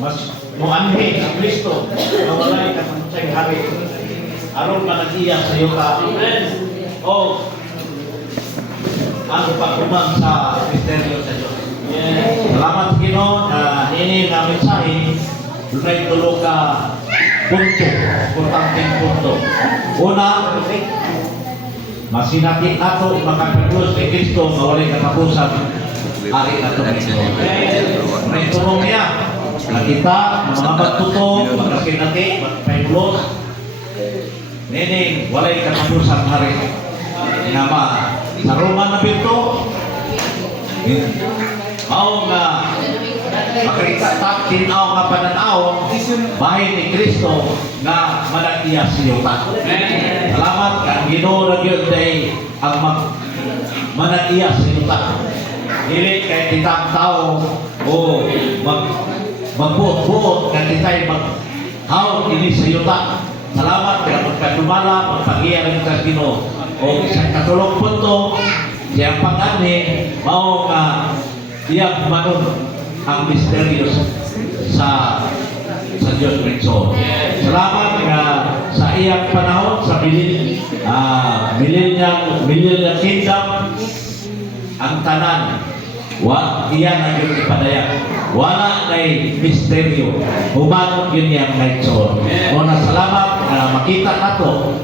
mas muanhi ang Kristo na walay katapusan hari aron managiyang sa yuta. O ang pagkuman sa misteryo sa Diyos. Salamat Ginoo na ini na mensahe dunay tulo ka punto, importanteng punto. Una, masinati ato makapaglos ni Kristo nga walay katapusan hari na ito. May tulong niya na kita mga magtuto, magkasinati, magpaglos nining walay katapusan hari nga sa Roma na pinto mao nga makita tinaw nga pananaw bahin ni Kristo nga managiyas siyuta. Salamat kang Ginoo ra gyud day ang managiyas siyuta. Dili kay kitang tao o magbuot-buot nga kita'y maghawag ini siyuta. Salamat kang magkadumala magpagiyan sa Ginoo. O sa katulong punto siyang pag-ani mao nga iyang manon ang misteryos sa Diyos Rinso. Salamat nga sa iyang panahon sa millennial kingdom ang tanan iyan ang yung ipadaya wala kay misteryo humanong yun niyang Rinso. Muna salamat na makita nato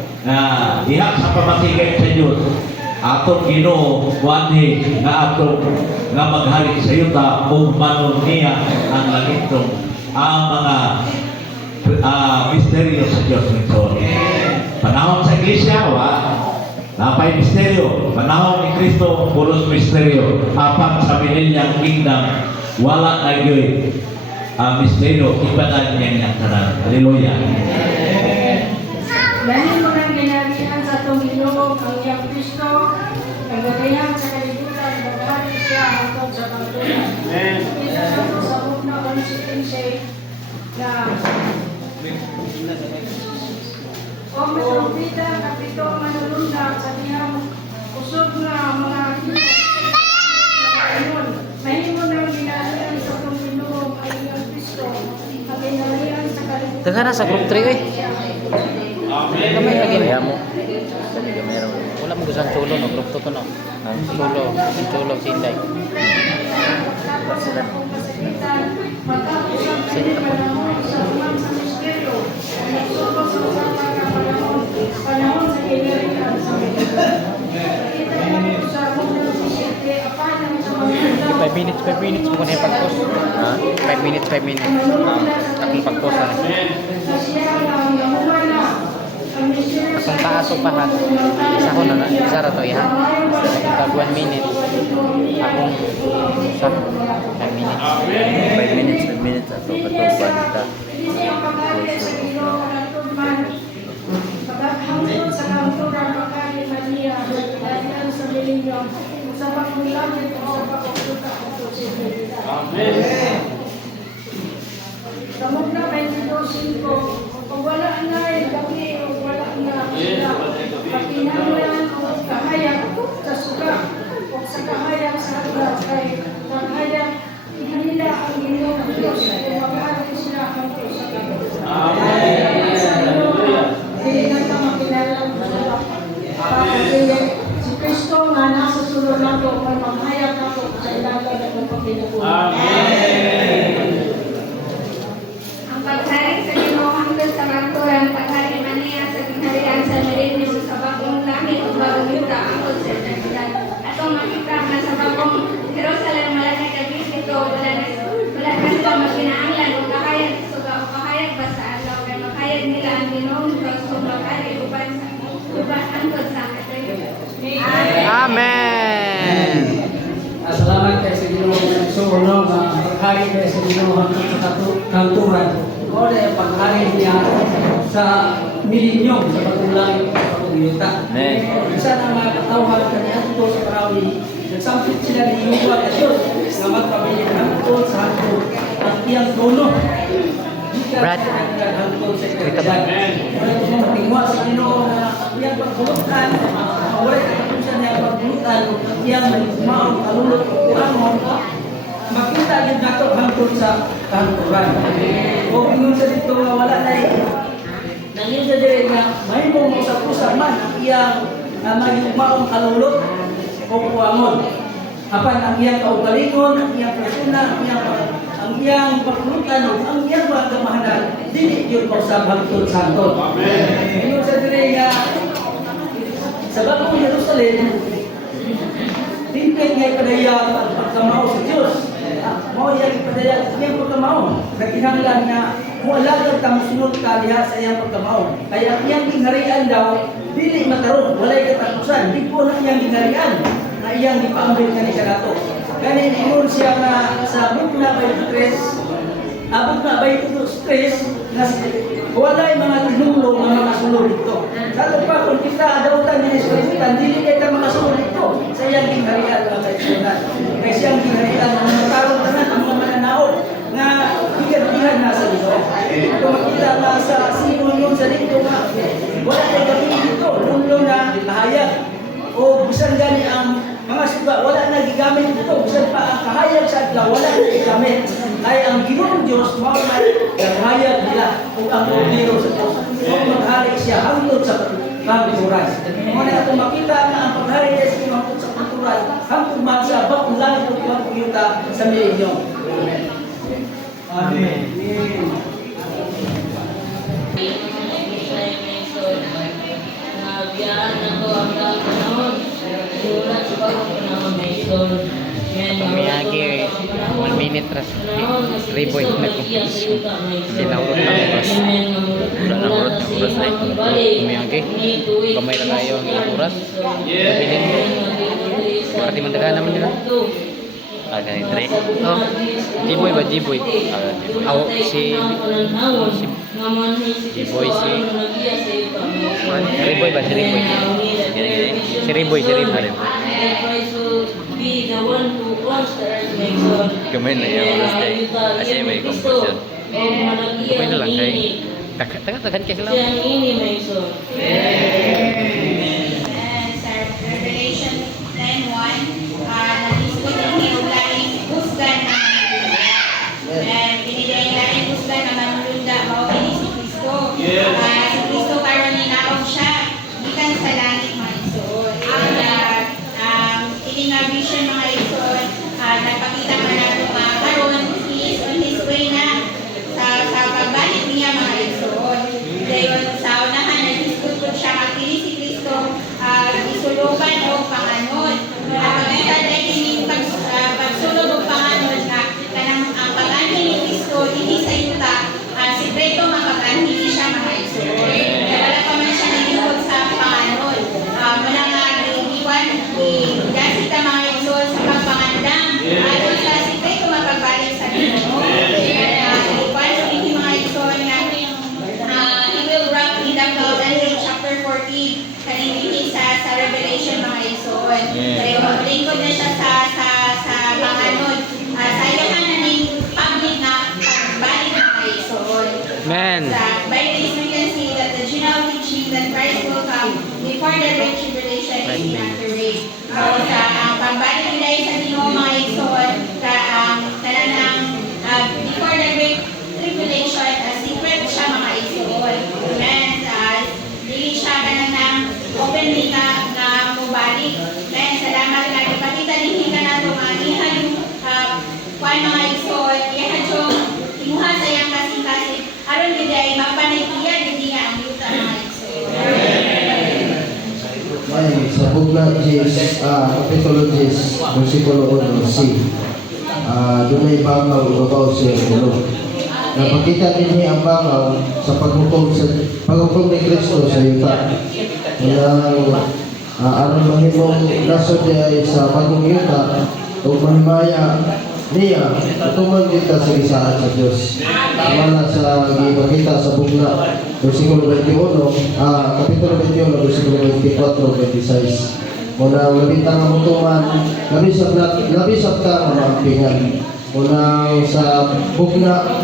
diha sa pamatigay sa Diyos atong Ginoo wani nga atong nga maghalik sa yuta ug manon niya ang langitong ang mga misteryo sa Diyos nito. Panahon sa iglesia napay misteryo. Panahon ni Kristo pulos misteryo. Apan sa millennial kingdom wala na gyud misteryo ibadan niya ang tanan. Hallelujah. Dahil mo nang ginarihan sa itong Ginoo ang iyang Kristo, nagagayan sa kalibutan, maghari siya hangtod sa pagtunan. Isa sa una konsistense na o matrumpita, kapito, manulunda sa dihang usog na mga Panginoon. Mahimo nang ginarihan sa itong Ginoo ang iyang Kristo, ang ginarihan sa kalibutan. Tengah na sa group 3 eh. Kamay lagi niya mo. Wala mo gusang chulo no, group 2 to no. Chulo sinday. Five minutes mo na pag-post. 5 minutes. Akong pag-post na. Akong taas o pahat. Isa ko na. Isa ra to iha. Tag 1 minute. Akong sa 5 minutes. 5 minutes ato katong banta. Amen. Kamot na 22:5 kung wala na gabi o wala na pagkinalan o kahayag sa suga o sa kahayag sa suga kay kahayag nila ang Ginoo ng Diyos kung mag-aaral sila ang Diyos sa Ginoo. Amen. Hindi na ito makilala si Kristo nga nasa sulod nato kung maghayag nato sa ilaga ng pagkinabuhi. Amen. Ang paghari sa Ginoo hangtod sa magturan, paghari man niya sa ginharian sa millennium sa bagong langit ug bagong yuta hangtod sa eternidad. Atong makita nga sa bagong Jerusalem wala na gabi dito, wala na sila magkinaanglan o kahayag suga o kahayag ba sa alaw kay makayag nila ang Ginoong Diyos ug maghari uban hangtod sa eternidad. Amen. Salamat kay sa Ginoo sa uno nga paghari kay sa Ginoo hangtod sa kanturan. O na paghari niya sa milenyum sa bagong langit sa bagong yuta. Isa na mga katawhan kaniya ito sa Parawi. Nagsampit sila ni Yuwa at Diyos na magpabiling hangtod sa hangtod at iyang trono. Brad, hangtod sa eternidad. Matingwa sa Ginoo na iyang pagbulutan, wala ka siya niya pagbulutan, iyang maong kalulot o kurangon, makita din nato hangtod hangtod sa kahanturan. O ingon sa dito nga wala na nangin sa dire nga mahimo mo sa pusa man ang iyang mayugmaong kalulot o kuwangon. Apan ang iyang kaugalingon, ang iyang persona, ang iyang paglutan, ang iyang pagkamahanan, dili yun mo sa hangtod sa hangtod. Ingon sa dire nga sa bagong Jerusalem, Tintin ngay padaya ang pagkamao sa Diyos. Mao yang padaya iyang pagkamao. Nagkinahanglan nga mualagan ta mosunod ka diha sa iyang pagkamao. Kaya iyang gingharian daw dili mataron, walay katapusan. Di po na iyang gingharian na iyang gipaambil kani kanato. Kani ingon siya nga sa bukna 23, abot na 23 na walay mga tinulong nga makasulod dito. Lalo pa kung kita adawtan ni Espiritan, dili kita makasulod dito sa iyang gingharian mga kaibigan. Kaya siyang gingharian ang matarong tanan ang mga mananaog nga higan-higan na sa dito. Kung makita na sa sino yun sa dito nga, wala na gawin dito, lulong na kahayag. O bisan gani ang mga suga, wala na gigamit dito. Bisan pa ang kahayag sa adlaw, wala na gigamit. Kaya ang Ginoong Diyos, mga kahayag nila kung ang ordero sa Diyos. Kung maghari siya, hangtod sa pagturan. Muna na kung makita na ang paghari niya sa hangtod sa pagturan, hangtod man sa bakong langit o ibang kuyuta sa milenyo. Amen. Amen. Pumiyagi 1 minute ras riboy na kompetisyon. Sinahurot ng oras. Wala na hurot ng oras na pumiyagi. Kamay na kayo ang ilang oras. 1 minute. Parati mandaga naman nila. Agad ni Dre. Oh, G-boy ba? G-boy? Ako, si G-boy, si Riboy ba? Si Riboy? Si Riboy, si Riboy. Kamay na yung oras na kasi may komposyon. Kamay na lang kay taga-tagan kayo sila. Sa Revelation 9:1, nag-isip ng hinuglaing husgan na manlulunda. Pinili laing husgan na manlulunda, mawagin si Kristo. Si Kristo karon ni naog siya, gikan sa langit mga igsoon. Iling nga vision mga igsoon, nagpakita ka na karon, he is on his way na sa pagbalik niya mga igsoon. Dayon sa unahan, nag-discuss ko siya magpili si Kristo, isulugan o panganon. Pagkita dahil yung pagsulog o panganon na kanang ang pag-anhin ni Kristo, hindi sa yuta, si Preto makapag-anhin siya mga igsoon. Kaya wala pa man siya nagigod sa panganon. Muna nga iwan, i-gasit ang mga igsoon sa pagpangandang. Ayon sa si Preto mapagbalik sa Ginoo. Iwan sa hindi mga igsoon na he will wrap in the cloud until chapter 14 kanina sa Revelation mga igsoon. Kaya maglingkod na siya sa panganon. Sayahan na ning public na pagbalik ng mga igsoon. Man. By this we can see that the general teaching that Christ will come before the great tribulation is inaccurate. Sa pagbalik nila sa Ginoo mga igsoon, kanang before the great tribulation, secret siya mga igsoon. And dili siya kanang openly nga mubalik. Kaya salamat na ipakita din ka na ito mga ihan kuan mga igsoon, ihan yung imuha sa iyang kasing-kasing. Aron din ay mapanagkiya, hindi nga ang yuta mga igsoon. Ay, sa Bukla Jis, Kapitulo 10, versikulo 1c. Doon ay bangaw, ibabaw siya ulo. Napakita din niya ang bangaw sa paghukom ni Kristo sa yuta. Aron mahimong nasod ay sa bagong yuta o mahimaya niya, tutuman kita sa gisaan sa Diyos. Wala sa ipakita sa Bukla, versikulo 21, Kapitulo 21, versikulo 24-26. Unang labintang ang mutuman, labisap ka ang maampingan. Unang sa Bukla,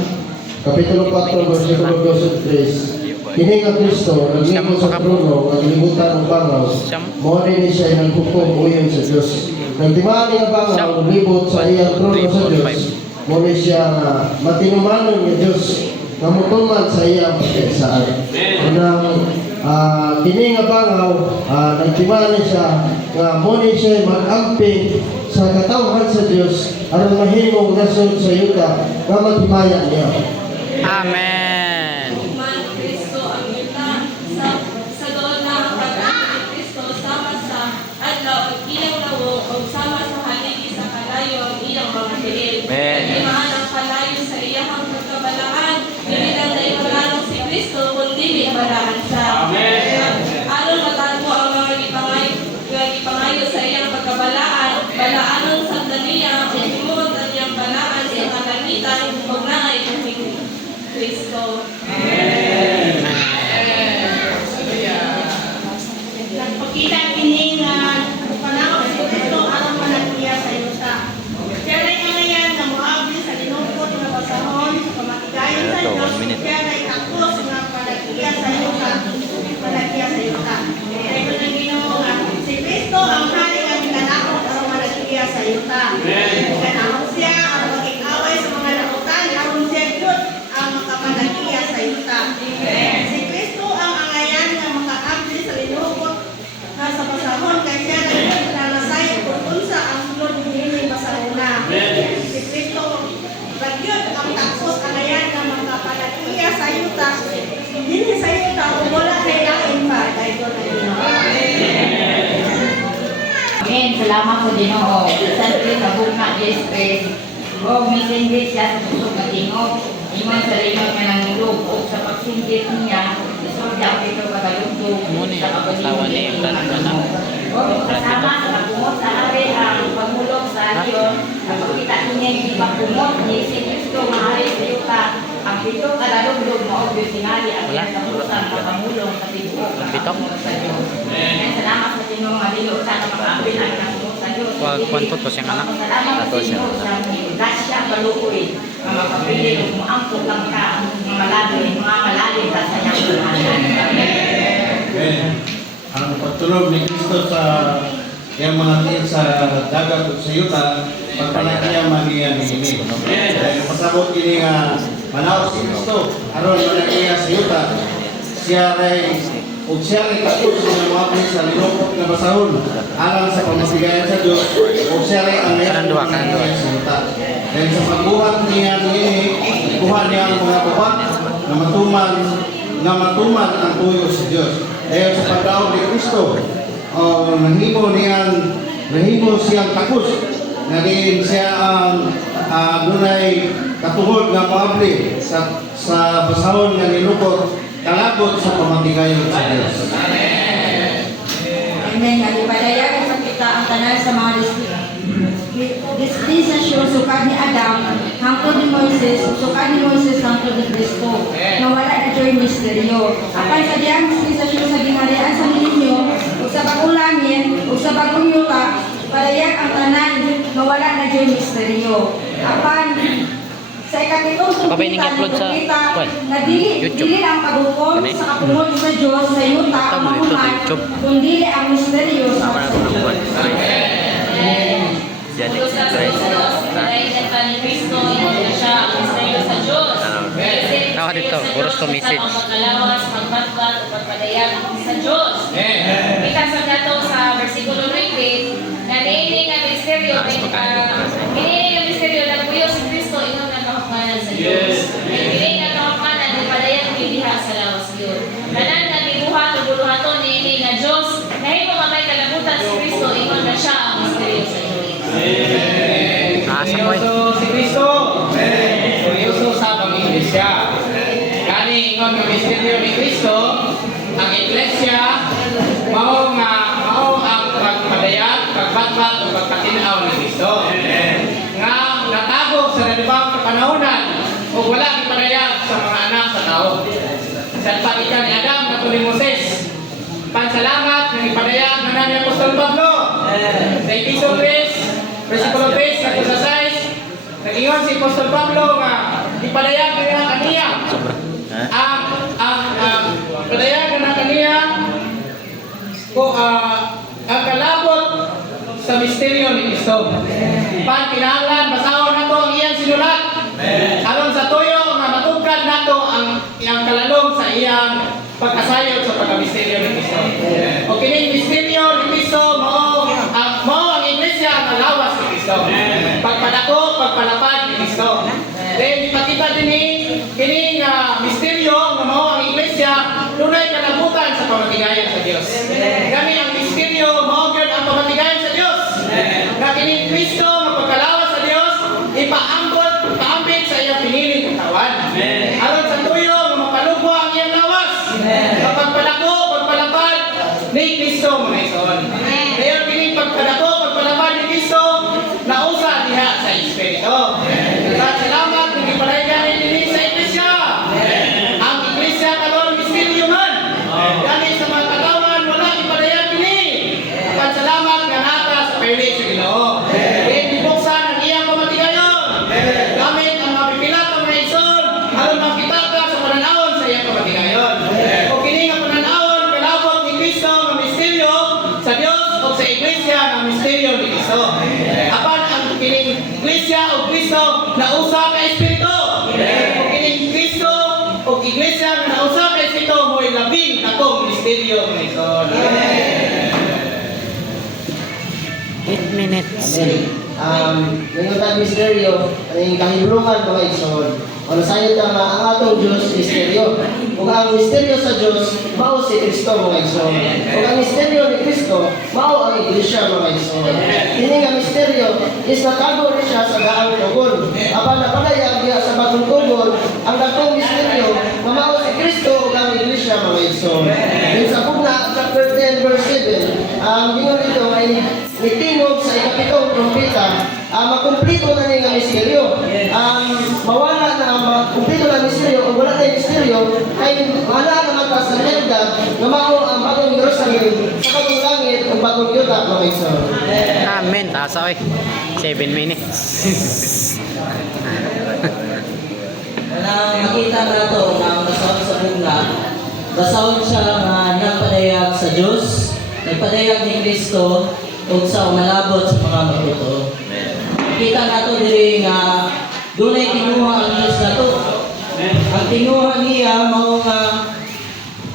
Kapitulo 4, versikulo 23. Kini nga Kristo, naglingkod sa trono, naglibutan ng bangaw, mo rin siya ay naghukom uyon sa Diyos. Nagtimali ang bangaw, naglibot sa iyang trono sa Diyos, muli siya matinumanon ng Diyos na mutuman sa iyang pagkaisaan. Unang kini nga bangaw, nagtimani siya nga muli siya mag-amping sa katawhan sa Diyos aron mahimong nasod sa yuta nga matimaya niya. Amen. Man Kristo ang yuta sa doon na ang pag-ibig ni Kristo sama sa adlaw ug iyang lawong ug sama sa haligi sa kalayo ang iyang mga hilig. Amen. Imaan ang kalayo sa iyang pagkabalaan, dili lang na ibalaan si Kristo kundi ibalaan siya. Aron matagpo ang mga gipangayo sa iyang pagkabalaan, balaanon sa kaniya ug himuon ang iyang balaan sa kalamitan ug naay kaming Kristo. Nagpakita kini nga panahon si Kristo aron managbiya sa yuta. Kaya rin ang ngayon na muhabli sa linungkot nga basahon sa kamatigayon sa Diyos. Kaya rin akos nga panagbiya sa yuta. Panagbiya sa yuta. Kaya ito na Ginoo nga si Kristo ang hari nga kanakot aron managbiya sa yuta. Kanakot siya aron maging-away sa mga lautan aron siya gyud ang makapanagbiya sa yuta. Si Kristo ang angayan nga makaabli sa linungkot nga sa basahon kay siya naglanasay kung unsa ang sulod dinhi basahona. Si Kristo bagyod ang takos angayan nga makapanagbiya sa yuta. Dinhi sa yuta ug wala kay lain pa kay Amen. Salamat po Ginoo. Santi sa bugna Yes. O misindi siya sa pusong katingog. Ingon sa rinod nga nangulog o sa pagsindit niya. Isodya ang ito kagalugtog sa asawa niya yung tanong-tanong. O kasama sa pagkumot sa hari ang pagmulong sa Diyon. Ang pagkita niya yung pagkumot ni si Kristo mahari sa yuta. Ang pito kagalugtog mo o yung tingali ang pinagkamutan na pamulong sa tibuok na pagkumot sa Diyos. Salamat sa Ginoo nga dilo sa kapag-abil ang pagkumot sa Diyos. Kwanto to siyang anak? Ato siya. Gasya kaluoy. Mga kapili kung maangkot lang ka mga malalim sa sayang tuhanan. Amen. Ang pagtulog ni Kristo sa iyang mga tiyan sa dagat ug sa yuta, pagpanak niya maniya ni ini. Dahil pasabot kini nga manaw si Kristo aron maniya sa yuta. Siya ray ug siya ray takos nga moabli sa linungkot nga basahon alang sa pamasigayon sa Dios ug siya ray ang maniya sa yuta. Dahil sa pagbuhat niya ni kuha niya ang mga babat na matuman ang tuyo sa Dios. Dahil sa pagdaog ni Kristo, nahimo siyang takos. Naging siya ang dunay katuhod nga moabli sa basahon nga nilukot kalabot sa pamatigayon sa Dios. Amen. Alipadaya sa kita ang tanan sa mga dispensasyon sukad ni Adam, hangtod ni Moises, sukad ni Moises hangtod ni Kristo. Nawala na joy misteryo. Apan sa diyang dispensasyon sa gingharian sa milenyo, ug sa bagong langit, ug sa bagong yuta, palayag ang tanan, nawala na joy misteryo. Apan sa ikatitong Kapay ning upload sa kwan? na dili ang paghukom sa kapungod sa Diyos sa yuta ang mahuman, kundi ang misteryo sa Jadi, Sa Diyos, pinailan pa ni Kristo, ingon na siya ang misteryo sa Diyos. Nawa dito, puros to message. Ang magkalawas, magbatbat, o pagpadayag sa Diyos. Kita sa dato sa versikulo 20, na niining ang misteryo, niining ang misteryo na puyo si Kristo, ingon ang kahukanan sa Diyos. Niining ang kahukanan, nipadayag ni diha sa lawas yun. Kanan na gibuhat o buluhaton, niining na Diyos, nahimo nga may kalabutan si Kristo, ingon na siya ang misteryo sa Diyos. Asa mo eh. Seryoso si Kristo. Seryoso sa pag-iglesia. Kani ingon nga misteryo ni Kristo, ang iglesia mao ang pagpadayag, pagbatbat o pagpatinaw ni Kristo. Nga natago sa nalibang kapanahunan o wala ipadayag sa mga anak sa tao. Sa pagitan ni Adam at ni Moses, pansalamat ng ipadayag na ni Apostol Pablo sa Epistle 3, versikulo 3, sa 6, nag-ingon si Apostol Pablo nga ipadayag na kaniya ang padayag na kaniya ko ang kalabot sa misteryo ni Kristo. Kinahanglan basahon nato ang iyang sinulat iyang pagkasayod sa pagkamisteryo ni Kristo. O kining misteryo ni Kristo mao ang iglesia nga lawas ni Kristo. Pagpadako, pagpalapad ni Kristo. Then ipakita din ni kining misteryo nga mao ang iglesia dunay kalabutan sa pamatigayon sa Dios. Kami ang misteryo mao gyud ang pamatigayon sa Dios. Nga kining Kristo nga pagkalawas sa Dios ipaambot kaambit sa iyang piniling katawan. Aron sa tuyo nga mapalugwa ang iyang lawas. Kapag palako, pagpalapad ni Kristo mga ison. Kaya kining pagpadako, pagpalapad ni Kristo nausa diha sa Espiritu. At salamat kung ipalayagan ni sa Iglesia. Ang Iglesia karon misteryo man. Dali sa mga katawan wala ipalayagan kini. At salamat nga nata sa payli sa Ginoo. Ibuksan ang iyang pamatigayon. Gamit ang mga pipilat ng mga ison aron makita ka sa pananawon sa iyang pamatigayon. O kini nga pananawon kalabot ni Kristo nga misteryo sa Dios o sa Iglesia nga misteryo ni Kristo. Apan ang kining Iglesia o Kristo nausa ka Espiritu. O kining Kristo o Iglesia nga nausa ka Espiritu mo'y labing akong misteryo ni Kristo. 8 minutes. Ngayon tayo misteryo, ang kahibulungan mga igsoon. Ano sa'yo nga ang atong Diyos misteryo. Kung ang misteryo sa Diyos, mao si Kristo mga igsoon. Kung ang misteryo ni Kristo, mao ang Iglesia mga igsoon. Hindi nga misteryo, is natago rin siya sa daang tugon. Apan napalaya diya sa bagong tugon, ang datong misteryo, na mao si Kristo o ang Iglesia mga igsoon. In sa Pugna, chapter 10, verse 7, ang gingon dito ay nitinog sa ikapitong trumpeta, makumplito na niya ang misteryo. Mawala na, makumplito na ang misteryo, o wala na yung misteryo, ay wala naman pa sa legda na mao ang bagong Jerusalem sa bagong langit o bagong yuta mga igsoon. Amen. Tasa oy. 7 minutes. Makita na ito na ang basahon sa bugna, basahon siya nga nagpadayag sa Diyos, nagpadayag ni Kristo, o sa umalabot sa mga magtuto. Kita na ito diri nga dunay tinuha ang Diyos na ito. Ang tinuha niya, mao nga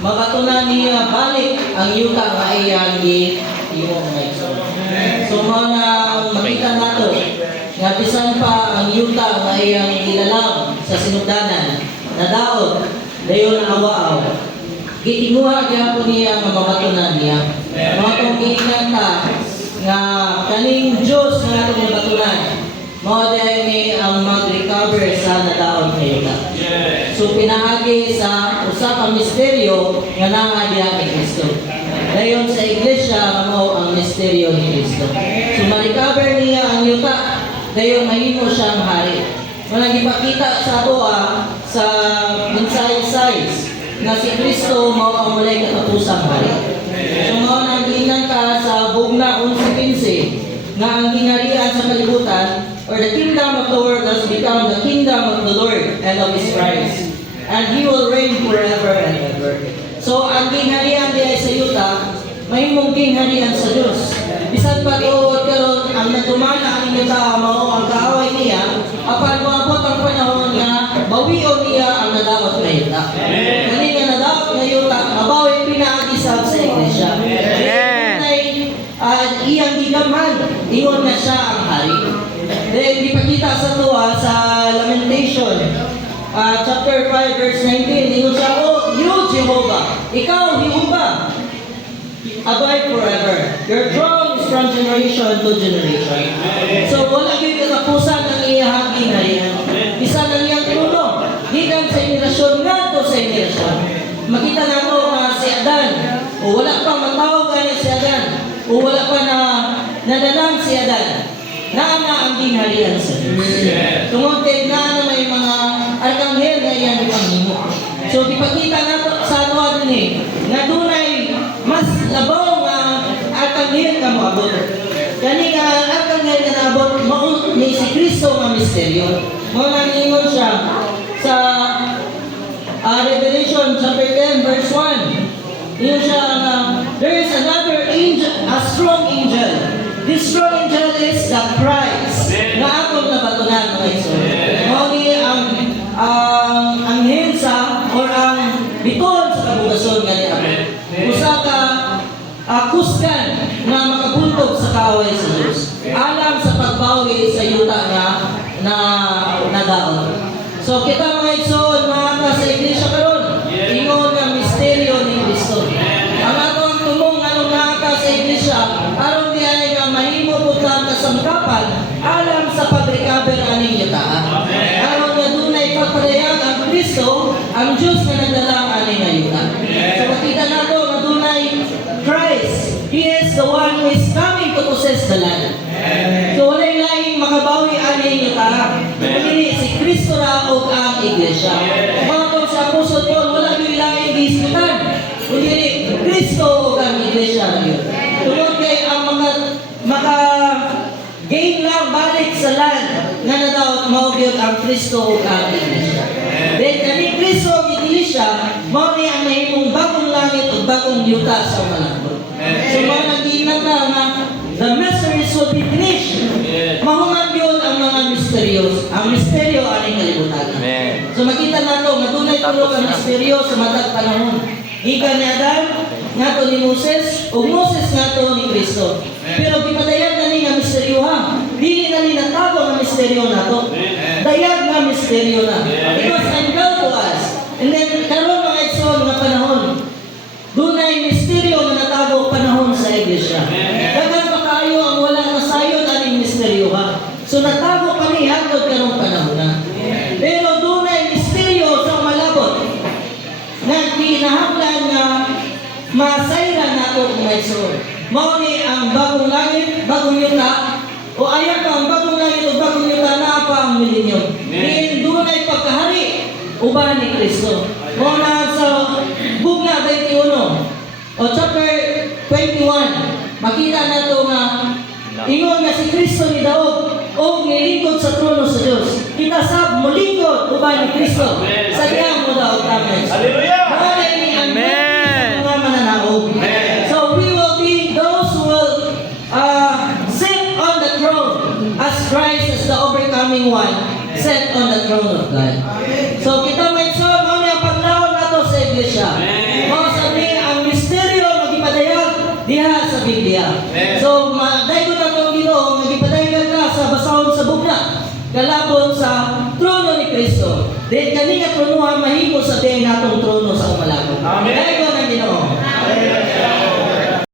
magatunan niya balik ang yuta nga iyang giiwong nga igsoon. So mao na makita na ito, nga bisan pa ang yuta nga iyang gilalang sa sinugdanan, nadaot, dayon ang awaaw. Gitinguha gyapon niya nga mabatunan niya. Mao tong giinganta nga kaning Diyos nga atong nabatunan. Mao dahil ni ang mag-recover sa nadaot nga yuta. So pinahagi sa usa ka misteryo nga naa diha kay Kristo. Dayon sa iglesia mao ang misteryo ni Kristo. So ma-recover niya ang yuta, dayon mahimo siyang hari. Wala gipakita sa atoa sa mensahe size na si Kristo mao ang walay katapusang hari. So mao nang ginangka sa Bugna 11:15 nga ang gingharian sa kalibutan or the kingdom of the world has become the kingdom of the Lord and of His Christ, and He will reign forever and ever. So ang gingharian diay sa yuta mahimong gingharian sa Dios. Bisan pa tuod karon ang nagdumana ang yuta mao ang kaaway niya, apan moabot ang panahon nga bawion niya ang nadaot nga yuta. Kani nga nadaot nga yuta mabawi pinaagi-sab sa iglesia. Iyang gigamhan, ingon na siya ang hari. Then, ipakita sa tuwa sa Lamentation, chapter 5, verse 19, ingon siya, "O, you, Jehovah, ikaw, Jehovah, abide forever. Your throne is from generation to generation." So, wala yung katapusan ng iyang gingharian. Isa ng iyang trono, gikan sa henerasyon nga to sa henerasyon. Makita na mo si Adan, o wala pa matawag gani si Adan, o wala pa na nadalang si Adan, na ang gingharian sa Diyos. Tungod kay na may mga arkanghel na iyang ipanghimo. So ipakita na sa ato din nga dunay mas labaw nga arkanghel nga moabot. Kani nga arkanghel nga naabot mao ni si Kristo nga misteryo. Mao nang ingon siya sa Revelation chapter 10 verse 1. Yun siya na there is another angel, a strong angel. This strong angel is the Christ na atong nabatunan mga igsoon. Mao ni ang anghel sa or ang biton sa sa kaaway sa Diyos. Alam sa pagbawi sa yuta nga na nadaot. So kita mga igsoon, mga sa iglesia karon, ingon nga misteryo ni Kristo. Ang atong tumong anong nakaka sa iglesia, aron di ay nga mahimo pud ang kasangkapan, alam sa pag-recover aning yuta. Aron nga dunay pagpadayag ang Kristo, ang Dios nga nagdala aning nga yuta. So makita nato nga dunay Christ. He is the one who is coming to possess the land. So walay laing makabawi aning yuta. Dili si Kristo ra og ang iglesia. Mga sa apostol Paul, wala gyud laing gisgutan. Kundi Kristo og ang iglesia ra gyud. Tungod kay ang mga maka-gain lang balik sa land nga nadaot mao gyud ang Kristo ug ang iglesia. Then kani Kristo ug iglesia mao ni ang mahimong bagong langit ug bagong yuta sa malangkot. So mao nag-iingat na nga the mysteries will be finished. Mahuman yun ang mga misterios. Ang misteryo aning kalibutan. So makita nato nga dunay tulo ka misteryo sa matag panahon. Ika ni Adan, ngato ni Moses, ug Moses ngato ni Kristo. Pero gipadayan na ni nga misteryo ha. Dili na ni natago nga misteryo nato. Dayag nga misteryo na. It was unveiled to us. And then karon mga igsoon nga panahon, dunay misteryo nga natago panahon sa iglesia. Daghang pa kayo ang wala nasayon aning misteryo ha. So natago pa ni hangtod karong panahon na. Pero dunay misteryo sa malabot nga kinahanglan nga masayran nato kung may igsoon. Mao ni ang bagong langit, bagong yuta, o ayan pa ang bagong langit o bagong yuta na pa ang milenyo. Diin dunay pagkahari uban ni Kristo. Mao na sa Bugna 21 o chapter 21, makita nato nga ingon nga si Kristo ni daog o nilingkod sa trono sa Dios. Kita sab molingkod uban ni Kristo sa diyang mo daog tamen. Hallelujah. Amen. Mga mananaog. So we will be those who will sit on the throne as Christ is the overcoming one set on the throne of God. So kita may so mao ni ang paglaom nato sa iglesia. Mao sabi ang misteryo magipadayag diha sa Biblia. So daygon natong Ginoo magipadayag ka sa basahon sa bugna kalabot sa trono ni Kristo. Then kani nga trono mahimo sa day natong trono sa malabot. Amen.